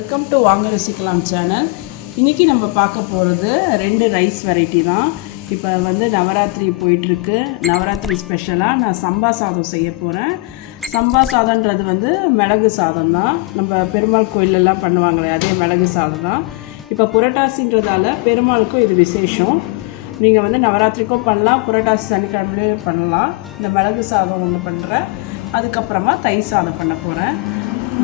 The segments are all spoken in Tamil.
Welcome to வாங்கருchikalam channel. இன்றைக்கி நம்ம பார்க்க போகிறது 2 ரைஸ் வெரைட்டி தான். இப்போ நவராத்திரி போயிட்டுருக்கு. நவராத்திரி ஸ்பெஷலாக நான் சம்பா சாதம் செய்ய போகிறேன். சம்பா சாதன்றது மிளகு சாதம் தான். நம்ம பெருமாள் கோயிலெல்லாம் பண்ணுவாங்களே அதே மிளகு சாதம் தான். இப்போ புரட்டாசின்றதால பெருமாளுக்கும் இது விசேஷம். நீங்கள் நவராத்திரிக்கும் பண்ணலாம், புரட்டாசி சனிக்கிழமையிலையும் பண்ணலாம். இந்த மிளகு சாதம் ஒன்று பண்ணுறேன். அதுக்கப்புறமா தயிர் சாதம் பண்ண போகிறேன்.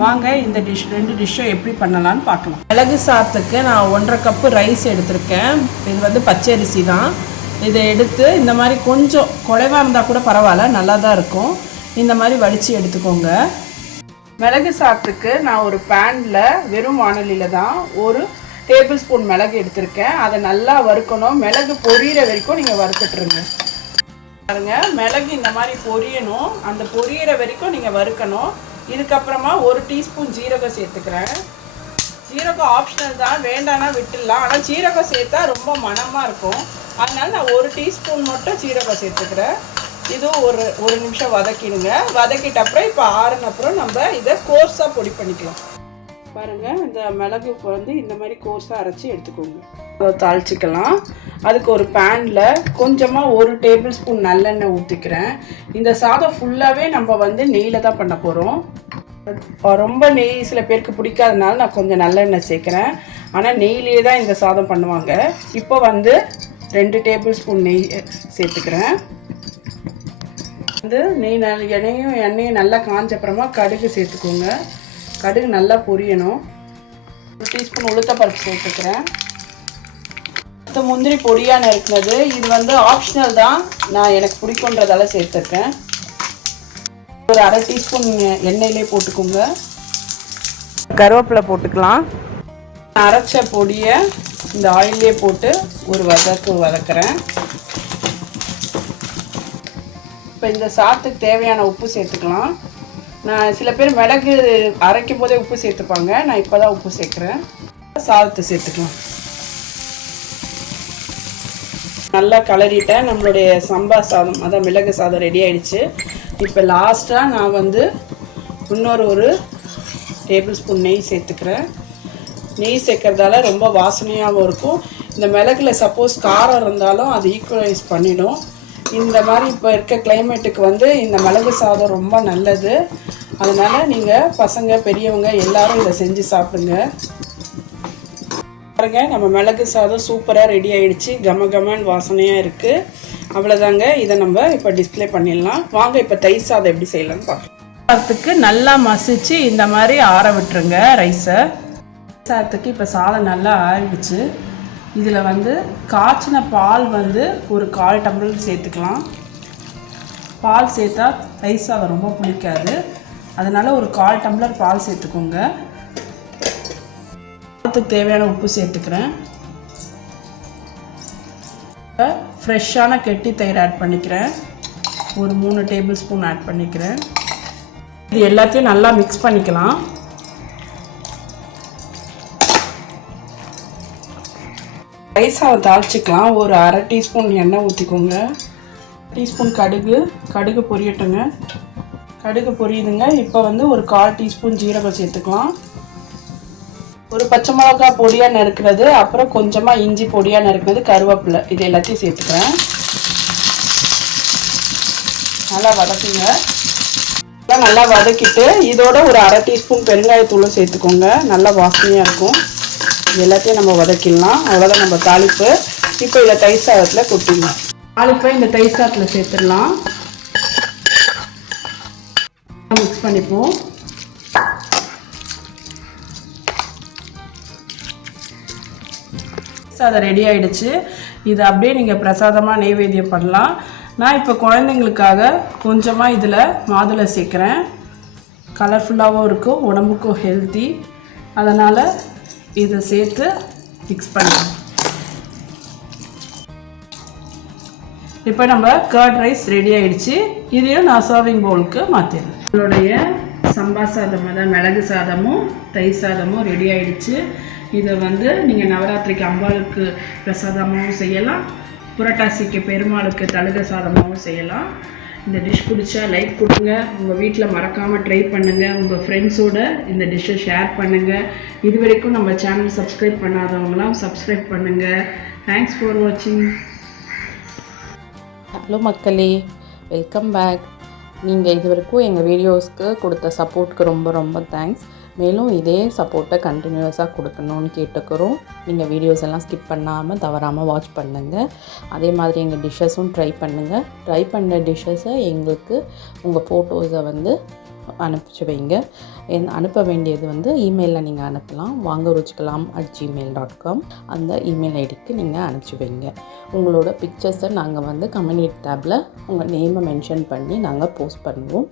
வாங்க இந்த ரெண்டு டிஷ்ஷும் எப்படி பண்ணலான்னு பார்க்கலாம். மிளகு சாதத்துக்கு நான் 1.5 கப்பு ரைஸ் எடுத்திருக்கேன். இது பச்சரிசி தான். இதை எடுத்து இந்த மாதிரி கொஞ்சம் குறைவாக இருந்தால் கூட பரவாயில்ல, நல்லா தான் இருக்கும். இந்த மாதிரி வடித்து எடுத்துக்கோங்க. மிளகு சாதத்துக்கு நான் ஒரு பேனில் வெறும் வாணலியில் தான் 1 டேபிள் ஸ்பூன் மிளகு எடுத்திருக்கேன். அதை நல்லா வறுக்கணும். மிளகு பொரியிற வரைக்கும் நீங்கள் வறுத்துட்ருங்க. பாருங்க, மிளகு இந்த மாதிரி பொரியணும். அந்த பொரியிற வரைக்கும் நீங்கள் வறுக்கணும். இதுக்கப்புறமா 1 டீஸ்பூன் ஜீரகம் சேர்த்துக்கிறேன். ஜீரகம் ஆப்ஷனல் தான், வேண்டானா விட்டுடலாம். ஆனால் ஜீரகம் சேர்த்தா ரொம்ப மணமாக இருக்கும். அதனால் நான் 1 டீஸ்பூன் மட்டும் ஜீரகம் சேர்த்துக்கிறேன். இதுவும் ஒரு நிமிஷம் வதக்கிடுங்க. வதக்கிட்ட அப்புறம் இப்போ ஆறுன அப்புறம் நம்ம இதை கோர்ஸாக பொடி பண்ணிக்கலாம். பாருங்கள், இந்த மிளகு இந்த மாதிரி கோர்ஸாக அரைச்சி எடுத்துக்கோங்க. அதை தாளிச்சிக்கலாம். அதுக்கு ஒரு பேனில் கொஞ்சமாக 1 டேபிள் ஸ்பூன் நல்லெண்ணெய் ஊற்றிக்கிறேன். இந்த சாதம் ஃபுல்லாகவே நம்ம நெய்யில் தான் பண்ண போகிறோம். ரொம்ப நெய் சில பேருக்கு பிடிக்காதனால நான் கொஞ்சம் நல்லெண்ணெய் சேர்க்குறேன். ஆனால் நெய்லேயே தான் இந்த சாதம் பண்ணுவாங்க. இப்போ 2 டேபிள் ஸ்பூன் நெய் சேர்த்துக்கிறேன். எண்ணெயும் நல்லா காஞ்சப்புறமா கடுகு சேர்த்துக்கோங்க. கடுகு நல்லா பொரியணும். 1 டீஸ்பூன் உளுத்தப்பருப்பு சேர்த்துக்கிறேன். முந்திரி பொடியாக நறுக்குனது. இது ஆப்ஷனல் தான், நான் எனக்கு பிடிக்குன்றதால சேர்த்துருக்கேன். ஒரு 1/2 டீஸ்பூன் எண்ணெயிலே போட்டுக்கோங்க. கருவேப்பிலை போட்டுக்கலாம். அரைச்ச பொடியை இந்த ஆயிலே போட்டு ஒரு வதக்குறேன். இப்போ இந்த சாதத்துக்கு தேவையான உப்பு சேர்த்துக்கலாம். நான் சில பேர் மிளகு அரைக்கும் போதே உப்பு சேர்த்துப்பாங்க. நான் இப்போ தான் உப்பு சேர்க்குறேன். சாதத்தை சேர்த்துக்கலாம். நல்லா கலரிட்டேன். நம்மளுடைய சம்பா சாதம், அதான் மிளகு சாதம் ரெடி ஆகிடுச்சு. இப்போ லாஸ்ட்டாக நான் இன்னொரு டேபிள் ஸ்பூன் நெய் சேர்த்துக்கிறேன். நெய் சேர்க்கறதால ரொம்ப வாசனையாகவும் இருக்கும். இந்த மிளகுல சப்போஸ் காரம் இருந்தாலும் அது ஈக்குவலைஸ் பண்ணிடும். இந்த மாதிரி இப்போ இருக்க கிளைமேட்டுக்கு இந்த மிளகு சாதம் ரொம்ப நல்லது. அதனால் நீங்கள் பசங்க பெரியவங்க எல்லோரும் இதை செஞ்சு சாப்பிடுங்க. பாருங்க, நம்ம மிளகு சாதம் சூப்பராக ரெடி ஆகிடுச்சு. கமகமன் வாசனையாக இருக்குது. அவ்வளோதாங்க. இதை நம்ம இப்போ டிஸ்பிளே பண்ணிடலாம். வாங்க இப்போ தயிர் சாதம் எப்படி செய்யலாம்னு பார்க்கலாம். சாதத்துக்கு நல்லா மசிச்சு இந்த மாதிரி ஆற விட்டுருங்க ரைஸை. சாதத்துக்கு இப்போ சாதம் நல்லா ஆறிடுச்சு. இதில் காய்ச்சின பால் ஒரு 1/4 டம்ளர் சேர்த்துக்கலாம். பால் சேர்த்தா தயிர் சாதம் ரொம்ப பிடிக்காது. அதனால் ஒரு 1/4 டம்ளர் பால் சேர்த்துக்கோங்க. சாதத்துக்கு தேவையான உப்பு சேர்த்துக்கிறேன். இப்போ ஃப்ரெஷ்ஷான கெட்டி தயிர் ஆட் பண்ணிக்கிறேன். ஒரு 3 டேபிள் ஸ்பூன் ஆட் பண்ணிக்கிறேன். இது எல்லாத்தையும் நல்லா மிக்ஸ் பண்ணிக்கலாம். ரைஸ் சாதம் தாளிச்சிக்கலாம். ஒரு 1/2 டீஸ்பூன் எண்ணெய் ஊற்றிக்கோங்க. டீஸ்பூன் கடுகு பொரியட்டுங்க. கடுகு பொரியுதுங்க. இப்போ ஒரு 1/4 டீஸ்பூன் ஜீரகம் சேர்த்துக்கலாம். ஒரு பச்சை மிளகா பொடியாக நறுக்கிறது, அப்புறம் கொஞ்சமாக இஞ்சி பொடியாக நறுக்கிறது, கருவேப்பிலை, இது எல்லாத்தையும் சேர்த்துக்கிறேன். நல்லா வதக்குங்க. நல்லா வதக்கிட்டு இதோட ஒரு 1/2 டீஸ்பூன் பெருங்காயத்தூளும் சேர்த்துக்கோங்க. நல்லா வாசனையாக இருக்கும். இது எல்லாத்தையும் நம்ம வதக்கிடலாம். அவ்வளோதான் நம்ம தாளிப்பு. இப்போ இதை தயிர் சாதத்தில் கொட்டிடலாம். தாளிப்பை இந்த தயிர் சாதத்தில் சேர்த்துடலாம். மிக்ஸ் பண்ணிப்போம். சாதம் ரெடி ஆகிடுச்சு. இது அப்படியே நீங்கள் பிரசாதமாக நெய்வேத்தியம் பண்ணலாம். நான் இப்போ குழந்தைங்களுக்காக கொஞ்சமாக இதில் மாதுளை சேர்க்குறேன். கலர்ஃபுல்லாகவும் இருக்கும், உடம்புக்கும் ஹெல்த்தி. அதனால் இதை சேர்த்து மிக்ஸ் பண்ணிடலாம். இப்போ நம்ம கர்ட் ரைஸ் ரெடி ஆகிடுச்சு. இதையும் நான் சர்விங் பவுலுக்கு மாற்றிடுறேன். நம்மளுடைய சம்பா சாதம், அதான் மிளகு சாதமும் தயிர் சாதமும் ரெடி ஆகிடுச்சு. இதை நீங்கள் நவராத்திரிக்கு அம்பாளுக்கு பிரசாதமாகவும் செய்யலாம், புரட்டாசிக்கு பெருமாளுக்கு தலிகை சாதமாகவும் செய்யலாம். இந்த டிஷ் பிடிச்சா லைக் கொடுங்க, உங்கள் வீட்டில் மறக்காமல் ட்ரை பண்ணுங்கள், உங்கள் ஃப்ரெண்ட்ஸோடு இந்த டிஷ்ஷை ஷேர் பண்ணுங்கள். இது வரைக்கும் நம்ம சேனல் சப்ஸ்கிரைப் பண்ணாதவங்களாம் சப்ஸ்கிரைப் பண்ணுங்கள். தேங்க்ஸ் ஃபார் வாட்சிங். ஹலோ மக்களே, வெல்கம் பேக். நீங்கள் இது வரைக்கும் எங்கள் வீடியோஸ்க்கு கொடுத்த சப்போர்ட்டுக்கு ரொம்ப ரொம்ப தேங்க்ஸ். மேலும் இதே சப்போர்ட்டை கண்டினியூஸாக கொடுக்கணும்னு கேட்டுக்கிறோம். நீங்கள் வீடியோஸ் எல்லாம் ஸ்கிப் பண்ணாமல் தவறாமல் வாட்ச் பண்ணுங்கள். அதே மாதிரி எங்கள் டிஷ்ஷஸும் ட்ரை பண்ணுங்கள். ட்ரை பண்ண டிஷ்ஷஸை எங்களுக்கு உங்கள் ஃபோட்டோஸை அனுப்பிச்சு வைங்க. அனுப்ப வேண்டியது இமெயிலில் நீங்கள் அனுப்பலாம். vaangaruchikalam@gmail.com அந்த இமெயில் ஐடிக்கு நீங்கள் அனுப்பிச்சி வைங்க. உங்களோட பிக்சர்ஸை நாங்கள் கம்யூனிட்டி டேப்பில் உங்கள் நேமை மென்ஷன் பண்ணி நாங்கள் போஸ்ட் பண்ணுவோம்.